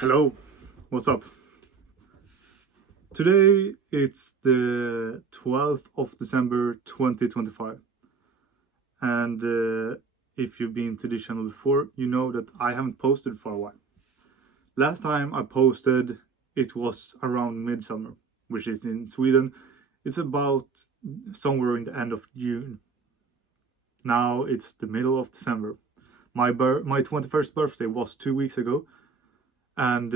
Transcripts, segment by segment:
Hello, what's up? Today it's the 12th of December 2025, and if you've been to this channel before, you know that I haven't posted for a while. Last time I posted, it was around midsummer, which is in Sweden. It's about somewhere in the end of June. Now it's the middle of December. My 21st birthday was 2 weeks ago, and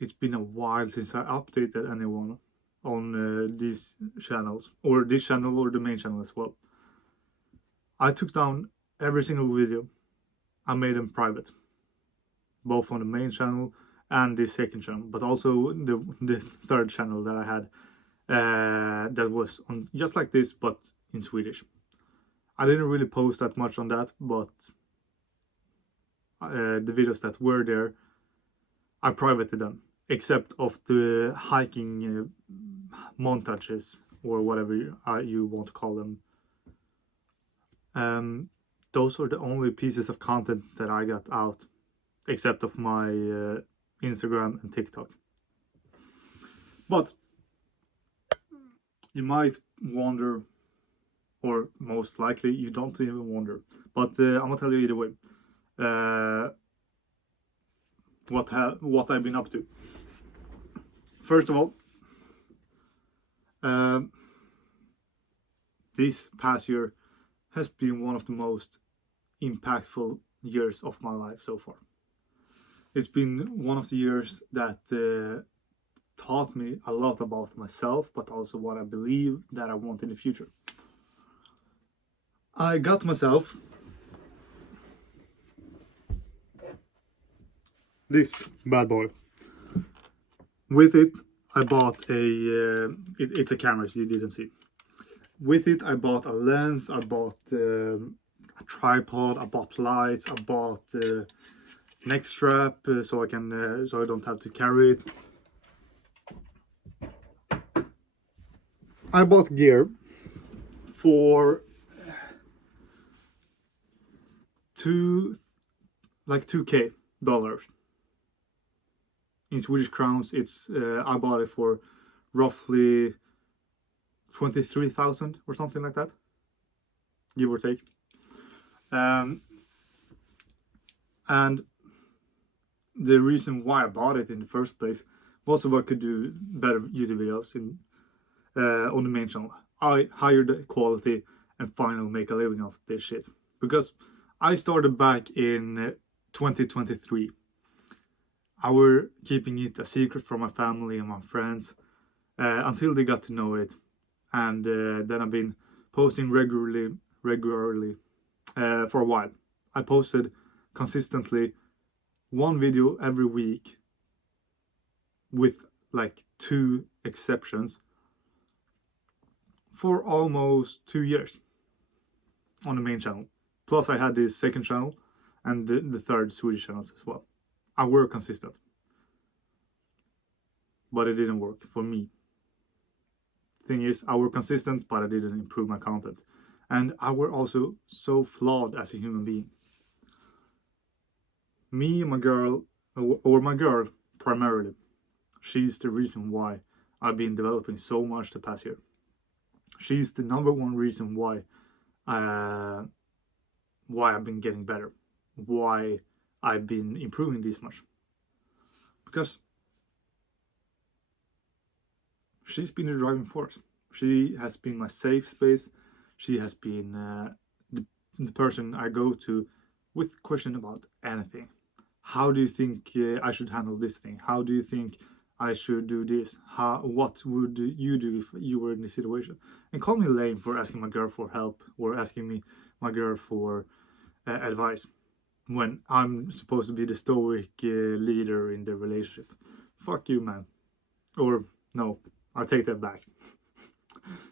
it's been a while since I updated anyone on these channels, or this channel, or the main channel as well. I took down every single video. I made them private, both on the main channel and the second channel, but also the third channel that I had that was on just like this but in Swedish. I didn't really post that much on that, but the videos that were there, I privated them, except of the hiking montages, or whatever you want to call them. Those are the only pieces of content that I got out, except of my Instagram and TikTok. But you might wonder, or most likely you don't even wonder, but I'm gonna tell you either way. What I've been up to. First of all, this past year has been one of the most impactful years of my life so far. It's been one of the years that taught me a lot about myself, but also what I believe that I want in the future. I got myself this bad boy. With it, I bought it's a camera, so you didn't see. With it, I bought a lens, I bought a tripod, I bought lights, I bought neck strap so I don't have to carry it. I bought gear for $2K. In Swedish crowns, it's I bought it for roughly 23,000 or something like that, give or take. And the reason why I bought it in the first place was so I could do better YouTube videos on the main channel. I higher the quality and finally make a living off this shit. Because I started back in 2023. I were keeping it a secret from my family and my friends until they got to know it, and then I've been posting regularly for a while. I posted consistently one video every week, with like 2 exceptions, for almost 2 years on the main channel. Plus I had this second channel and the third Swedish channels as well. I were consistent, but it didn't work for me. Thing is, I were consistent, but I didn't improve my content, and I were also so flawed as a human being. Me and my girl, or my girl primarily, she's the reason why I've been developing so much the past year. She's the number one reason why I've been getting better, why I've been improving this much, because she's been the driving force. She has been my safe space. She has been the person I go to with question about anything. How do you think I should handle this thing? How do you think I should do this? What would you do if you were in this situation? And call me lame for asking my girl for help, or asking my girl for advice, when I'm supposed to be the stoic leader in the relationship. Fuck you, man. Or no, I take that back.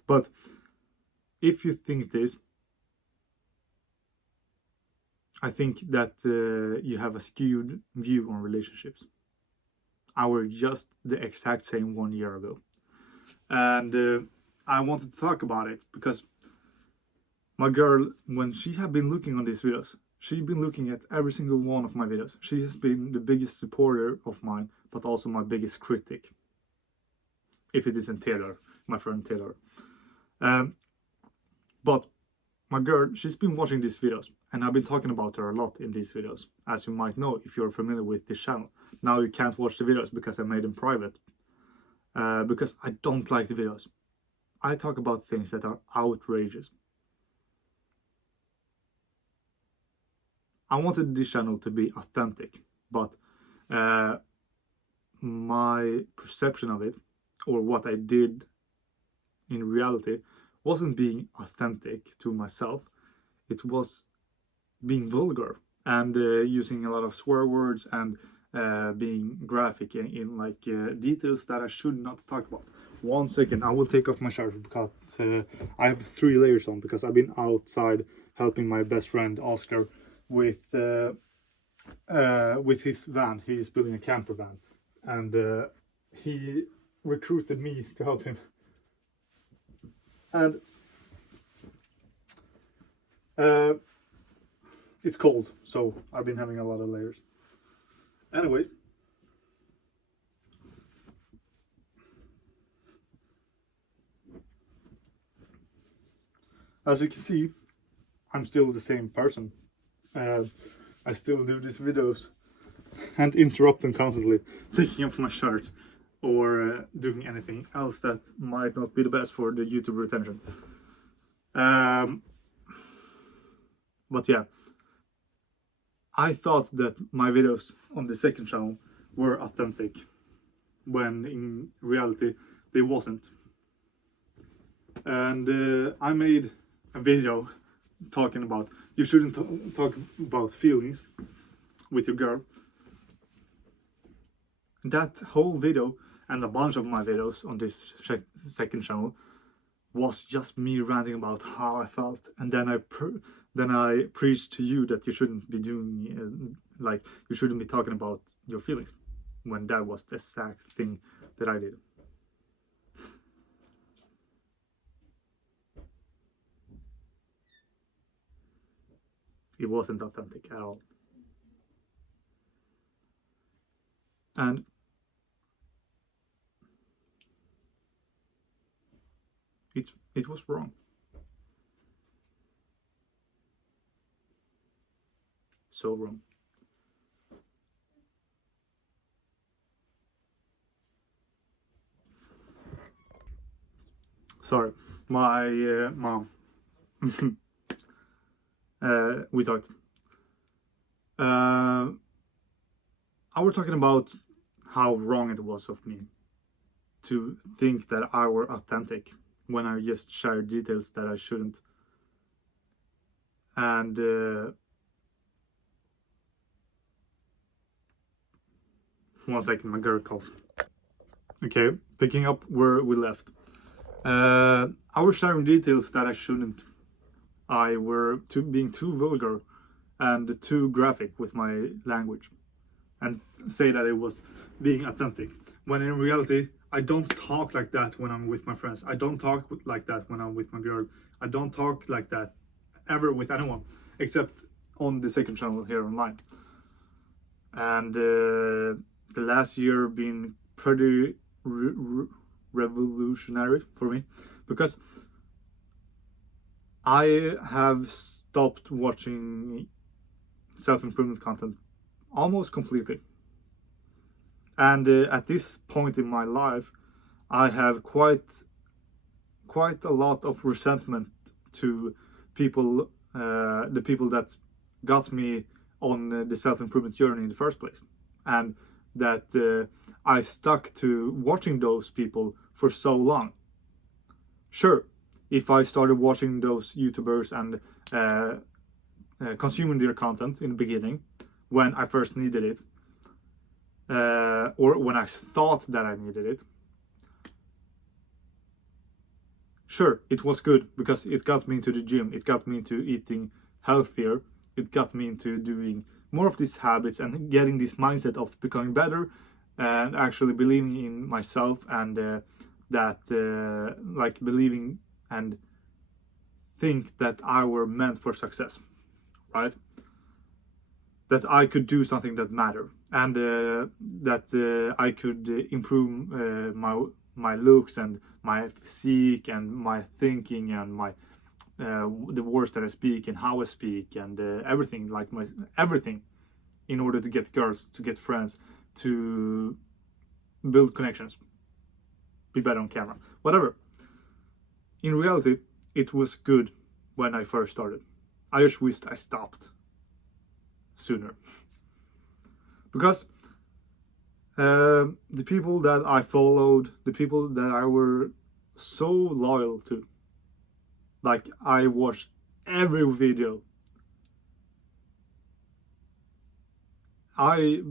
But if you think this, I think that you have a skewed view on relationships. I were just the exact same 1 year ago. And I wanted to talk about it because my girl, when she had been looking on these videos, She's been looking at every single one of my videos. She has been the biggest supporter of mine, but also my biggest critic. If it isn't Taylor, my friend Taylor. But my girl, she's been watching these videos, and I've been talking about her a lot in these videos, as you might know if you're familiar with this channel. Now you can't watch the videos because I made them private, because I don't like the videos. I talk about things that are outrageous. I wanted this channel to be authentic, but my perception of it, or what I did in reality, wasn't being authentic to myself. It was being vulgar and using a lot of swear words and being graphic in like details that I should not talk about. 1 second, I will take off my shirt because I have 3 layers on, because I've been outside helping my best friend Oscar with his van. He's building a camper van, and he recruited me to help him. And it's cold, so I've been having a lot of layers. Anyway, as you can see, I'm still the same person. I still do these videos and interrupt them constantly, taking off my shirt or doing anything else that might not be the best for the YouTube retention. But yeah, I thought that my videos on the second channel were authentic, when in reality they wasn't. And I made a video talking about you shouldn't talk about feelings with your girl. That whole video and a bunch of my videos on this second channel was just me ranting about how I felt, and then I preached to you that you shouldn't be doing like you shouldn't be talking about your feelings, when that was the exact thing that I did. It wasn't authentic at all. And it was wrong. So wrong. Sorry, my mom. We talked. I was talking about how wrong it was of me to think that I were authentic when I just shared details that I shouldn't. And 1 second, my girl called. Okay, picking up where we left. I was sharing details that I shouldn't. I were being too vulgar and too graphic with my language, and say that it was being authentic, when in reality I don't talk like that when I'm with my friends. I don't talk like that when I'm with my girl. I don't talk like that ever with anyone, except on the second channel here online. And the last year been pretty revolutionary for me, because I have stopped watching self-improvement content almost completely. And at this point in my life, I have quite a lot of resentment to people, the people that got me on the self-improvement journey in the first place, and that I stuck to watching those people for so long. Sure, if I started watching those YouTubers and consuming their content in the beginning, when I first needed it, or when I thought that I needed it, sure, it was good, because it got me into the gym, it got me into eating healthier, it got me into doing more of these habits and getting this mindset of becoming better and actually believing in myself, and like believing and think that I were meant for success, right? that I could do something that mattered, and that I could improve my looks and my physique and my thinking and my the words that I speak and how I speak and everything, like my everything, in order to get girls, to get friends, to build connections, be better on camera, whatever. In reality, it was good when I first started. I just wished I stopped sooner, because the people that I followed, the people that I were so loyal to, like I watched every video. I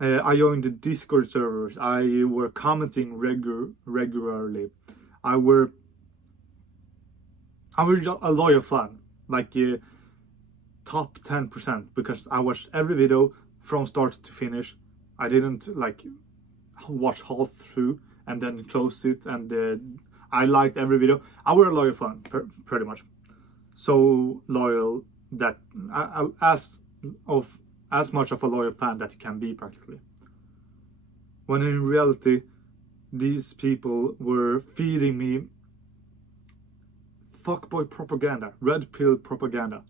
joined the Discord servers. I were commenting regularly. I were a loyal fan, like top 10%, because I watched every video from start to finish. I didn't like watch half through and then close it, and I liked every video. I were a loyal fan, pretty much. So loyal that as much of a loyal fan that you can be, practically. When in reality, these people were feeding me fuckboy propaganda, red pill propaganda,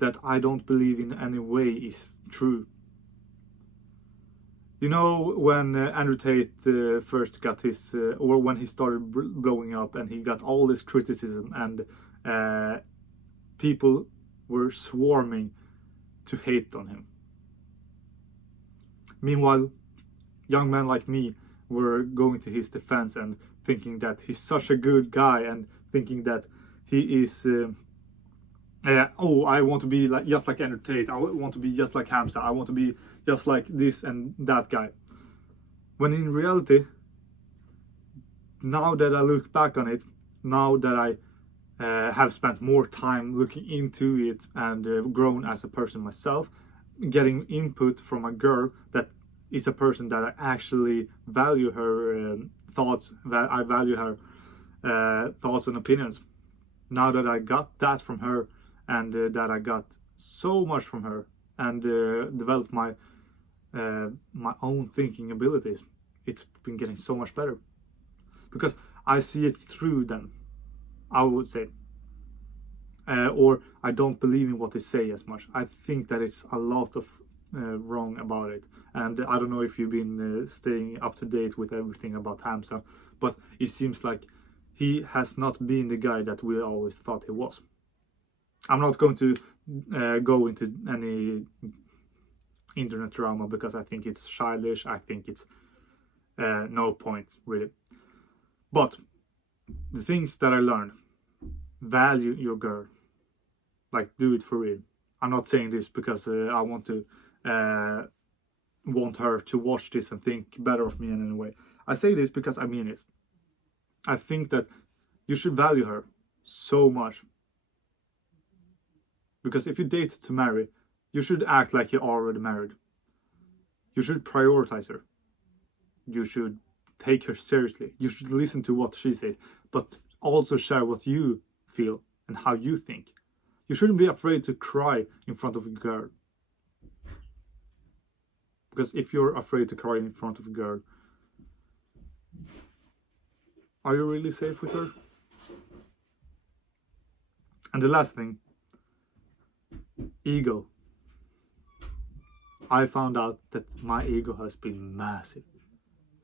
that I don't believe in any way is true. You know, when Andrew Tate first got his, or when he started blowing up and he got all this criticism, and people were swarming to hate on him. Meanwhile, young men like me were going to his defense and thinking that he's such a good guy, and thinking that he is I want to be like just like Andrew Tate, I want to be just like Hamza, I want to be just like this and that guy. When in reality, now that I look back on it, now that I have spent more time looking into it and grown as a person myself, getting input from a girl that is a person that I actually value her thoughts, that I value her thoughts and opinions. Now that I got that from her, and that I got so much from her, and developed my own thinking abilities, it's been getting so much better, because I see it through them, I would say. Or I don't believe in what they say as much. I think that it's a lot of wrong about it. And I don't know if you've been staying up to date with everything about Hamza, but it seems like he has not been the guy that we always thought he was. I'm not going to go into any internet drama, because I think it's childish. I think it's no point, really. But the things that I learned: value your girl, like do it for real. I'm not saying this because I want her to watch this and think better of me in any way. I say this because I mean it. I think that you should value her so much, because if you date to marry, you should act like you're already married. You should prioritize her. You should take her seriously. You should listen to what she says, but also share what you feel and how you think. You shouldn't be afraid to cry in front of a girl, because if you're afraid to cry in front of a girl, are you really safe with her? And the last thing, ego. I found out that my ego has been massive,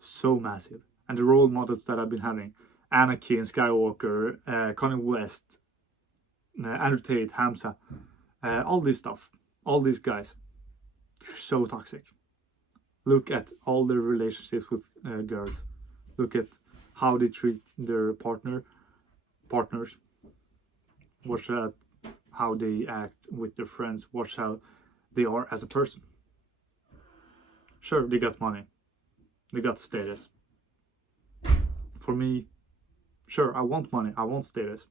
so massive. And the role models that I've been having, Anakin Skywalker, Kanye West, Andrew Tate, Hamza, all this stuff, all these guys, they're so toxic. Look at all their relationships with girls. Look at how they treat their partners. Watch how they act with their friends. Watch how they are as a person. Sure, they got money, they got status. For me, sure, I want money, I want status.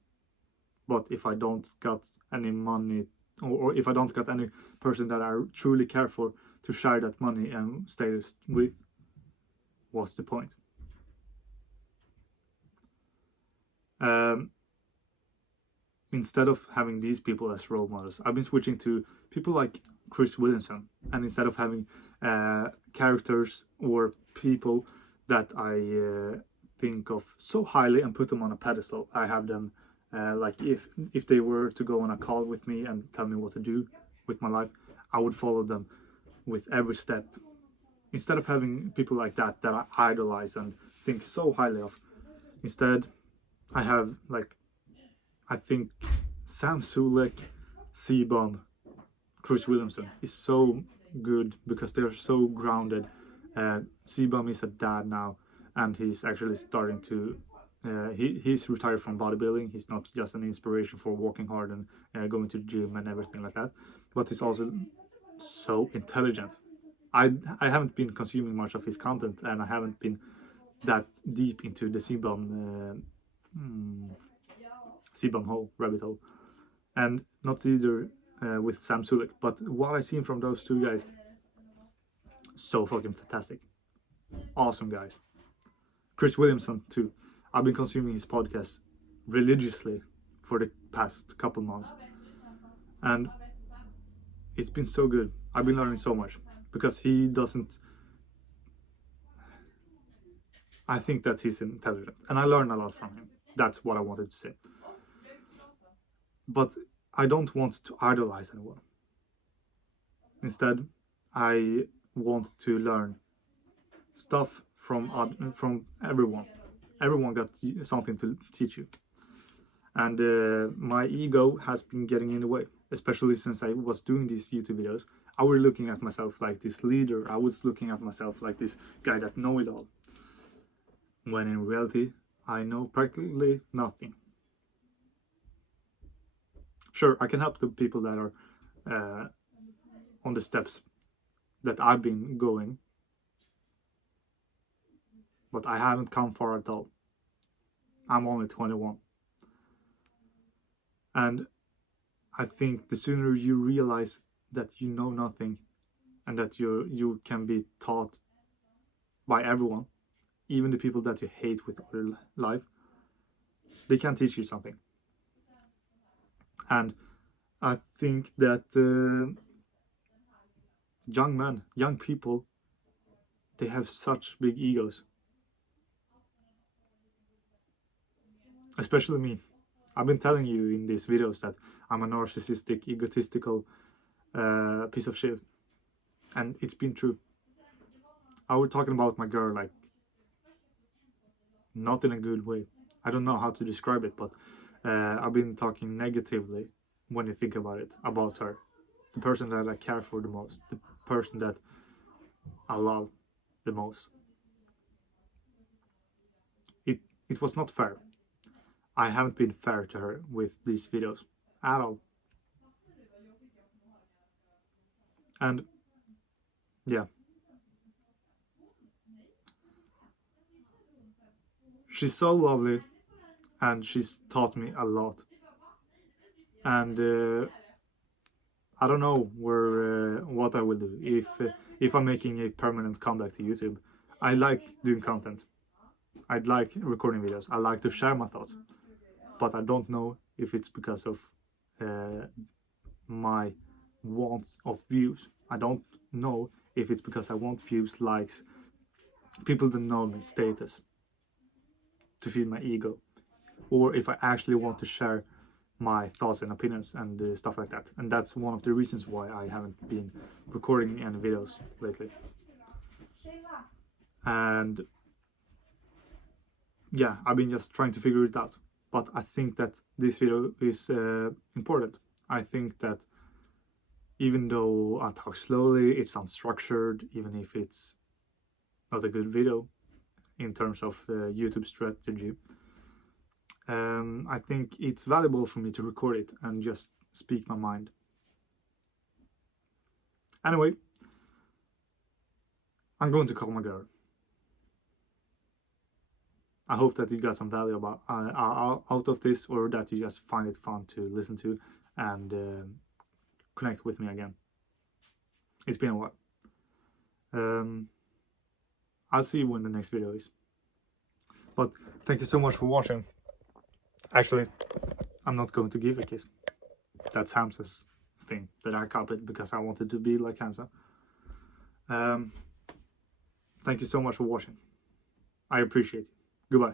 But if I don't got any money, or if I don't got any person that I truly care for to share that money and status with, what's the point? instead of having these people as role models, I've been switching to people like Chris Williamson, and instead of having characters or people that I think of so highly and put them on a pedestal, I have them like if they were to go on a call with me and tell me what to do with my life, I would follow them with every step. Instead of having people like that I idolize and think so highly of, instead I have like, I think Sam Sulek, C-Bomb, Chris Williamson is so good because they're so grounded. C-Bomb is a dad now, and he's actually starting to he's retired from bodybuilding. He's not just an inspiration for working hard and going to the gym and everything like that, but he's also so intelligent. I haven't been consuming much of his content, and I haven't been that deep into the C-Bomb hole, rabbit hole, and not either with Sam Sulek. But what I've seen from those two guys, so fucking fantastic, awesome guys. Chris Williamson too. I've been consuming his podcast religiously for the past couple months, and it's been so good. I've been learning so much because he doesn't. I think that he's intelligent, and I learn a lot from him. That's what I wanted to say. But I don't want to idolize anyone. Instead, I want to learn stuff from everyone. Everyone got something to teach you, and my ego has been getting in the way, especially since I was doing these YouTube videos. I was looking at myself like this leader. I was looking at myself like this guy that know it all, when in reality I know practically nothing. Sure, I can help the people that are on the steps that I've been going, but I haven't come far at all. I'm only 21. And I think the sooner you realize that you know nothing and that you can be taught by everyone, even the people that you hate with your life, they can teach you something. And I think that young people, they have such big egos. Especially me. I've been telling you in these videos that I'm a narcissistic, egotistical piece of shit. And it's been true. I was talking about my girl, like, not in a good way. I don't know how to describe it, but I've been talking negatively when you think about it, about her. The person that I care for the most. The person that I love the most. It was not fair. I haven't been fair to her with these videos at all. And yeah, she's so lovely, and she's taught me a lot. And I don't know what I will do if I'm making a permanent comeback to YouTube. I like doing content. I like recording videos. I like to share my thoughts, but I don't know if it's because of my wants of views. I don't know if it's because I want views, likes, people that know me, status, to feed my ego, or if I actually want to share my thoughts and opinions and stuff like that. And that's one of the reasons why I haven't been recording any videos lately. And yeah, I've been just trying to figure it out. But I think that this video is important. I think that even though I talk slowly, it's unstructured, even if it's not a good video in terms of YouTube strategy, I think it's valuable for me to record it and just speak my mind. Anyway, I'm going to call my girl. I hope that you got some value about out of this, or that you just find it fun to listen to and connect with me again. It's been a while. I'll see you when the next video is. But thank you so much for watching. Actually, I'm not going to give a kiss. That's Hamza's thing that I copied because I wanted to be like Hamza. Thank you so much for watching. I appreciate you. Goodbye.